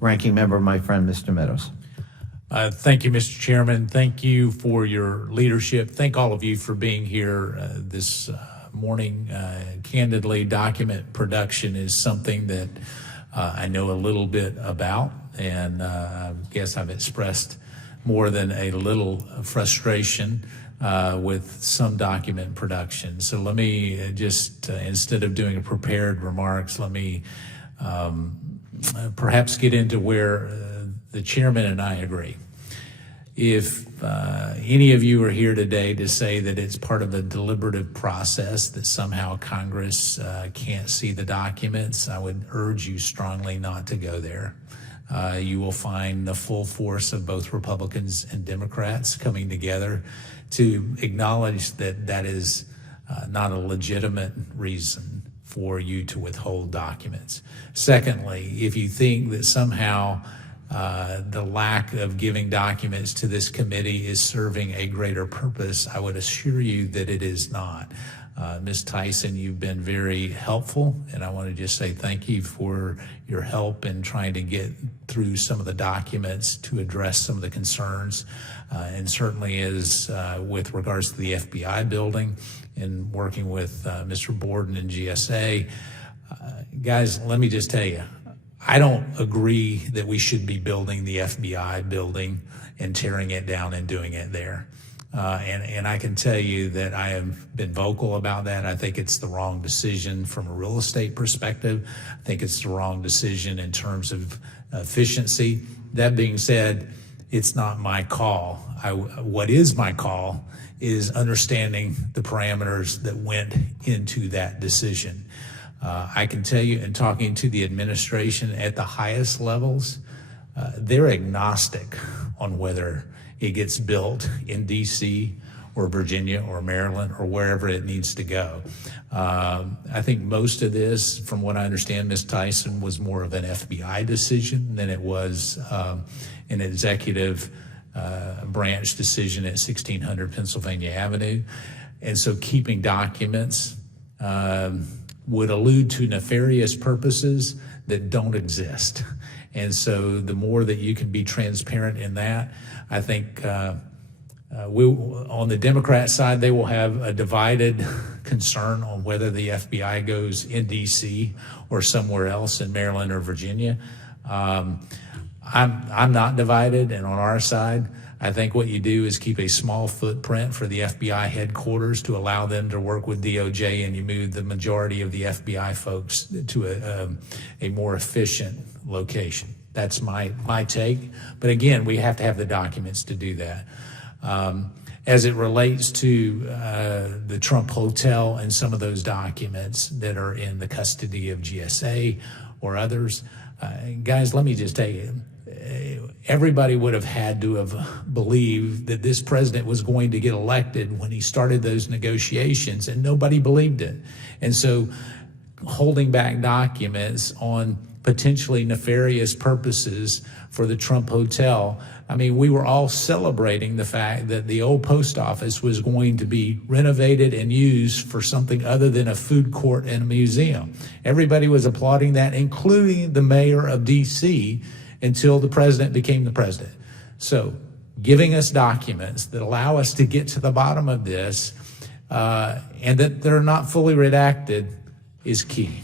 Ranking Member, my friend, Mr. Meadows. Thank you, Mr. Chairman. Thank you for your leadership. Thank all of you for being here this morning. Candidly, document production is something that I know a little bit about, and I guess I've expressed more than a little frustration with some document production. So let me just, instead of doing prepared remarks, let me perhaps get into where the chairman and I agree. If any of you are here today to say that it's part of a deliberative process, that somehow Congress can't see the documents, I would urge you strongly not to go there. You will find the full force of both Republicans and Democrats coming together to acknowledge that that is not a legitimate reason for you to withhold documents. Secondly, if you think that somehow the lack of giving documents to this committee is serving a greater purpose, I would assure you that it is not. Ms. Tyson, you've been very helpful, and I want to just say thank you for your help in trying to get through some of the documents to address some of the concerns, and certainly as with regards to the FBI building and working with Mr. Borden and GSA. Guys, let me just tell you, I don't agree that we should be building the FBI building and tearing it down and doing it there. And I can tell you that I have been vocal about that. I think it's the wrong decision from a real estate perspective. I think it's the wrong decision in terms of efficiency. That being said, it's not my call. What is my call is understanding the parameters that went into that decision. I can tell you, in talking to the administration at the highest levels, they're agnostic on whether it gets built in D.C. or Virginia or Maryland or wherever it needs to go. I think most of this, from what I understand, Ms. Tyson, was more of an FBI decision than it was an executive branch decision at 1600 Pennsylvania Avenue. And so keeping documents would allude to nefarious purposes that don't exist. And so the more that you can be transparent in that, I think on the Democrat side, they will have a divided concern on whether the FBI goes in D.C. or somewhere else in Maryland or Virginia. I'm not divided, and on our side, I think what you do is keep a small footprint for the FBI headquarters to allow them to work with DOJ, and you move the majority of the FBI folks to a more efficient location. That's my take. But again, we have to have the documents to do that. As it relates to the Trump Hotel and some of those documents that are in the custody of GSA or others, guys, let me just tell you, everybody would have had to have believed that this president was going to get elected when he started those negotiations, and nobody believed it. And so holding back documents on potentially nefarious purposes for the Trump Hotel, I mean, we were all celebrating the fact that the old post office was going to be renovated and used for something other than a food court and a museum. Everybody was applauding that, including the mayor of D.C., until the president became the president. So giving us documents that allow us to get to the bottom of this and that they're not fully redacted is key.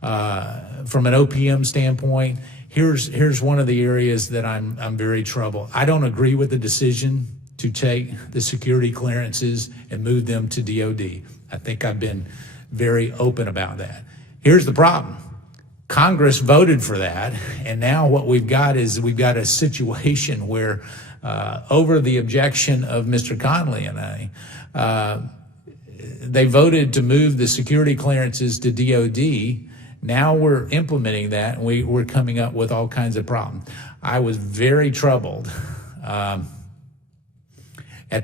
From an OPM standpoint, here's one of the areas that I'm very troubled. I don't agree with the decision to take the security clearances and move them to DOD. I think I've been very open about that. Here's the problem. Congress voted for that, and now what we've got is we've got a situation where over the objection of Mr. Conley and I, they voted to move the security clearances to DOD. Now we're implementing that, and we're coming up with all kinds of problems. I was very troubled at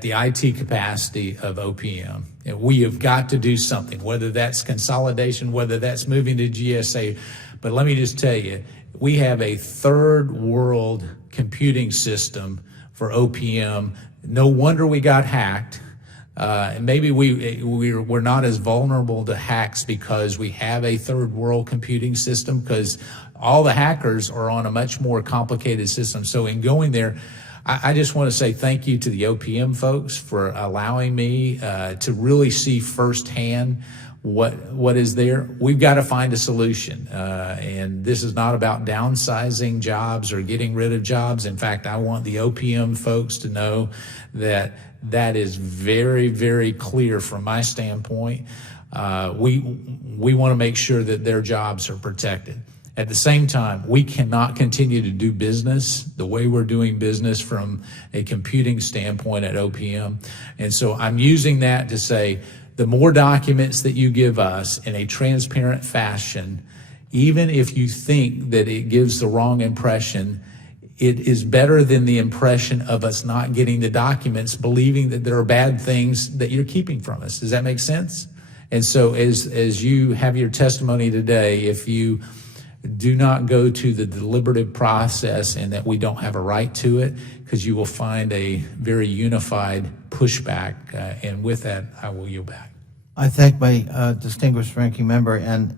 the IT capacity of OPM. And we have got to do something, whether that's consolidation, whether that's moving to GSA. But let me just tell you, we have a third world computing system for OPM. No wonder we got hacked. Maybe we're not as vulnerable to hacks because we have a third world computing system, because all the hackers are on a much more complicated system. So in going there, I just want to say thank you to the OPM folks for allowing me to really see firsthand what is there. We've got to find a solution, and this is not about downsizing jobs or getting rid of jobs. In fact, I want the OPM folks to know that that is very, very clear from my standpoint. We want to make sure that their jobs are protected. At the same time, we cannot continue to do business the way we're doing business from a computing standpoint at OPM. And so I'm using that to say, the more documents that you give us in a transparent fashion, even if you think that it gives the wrong impression, it is better than the impression of us not getting the documents, believing that there are bad things that you're keeping from us. Does that make sense? And so as you have your testimony today, if you do not go to the deliberative process and that we don't have a right to it, because you will find a very unified pushback. And with that, I will yield back. I thank my distinguished ranking member and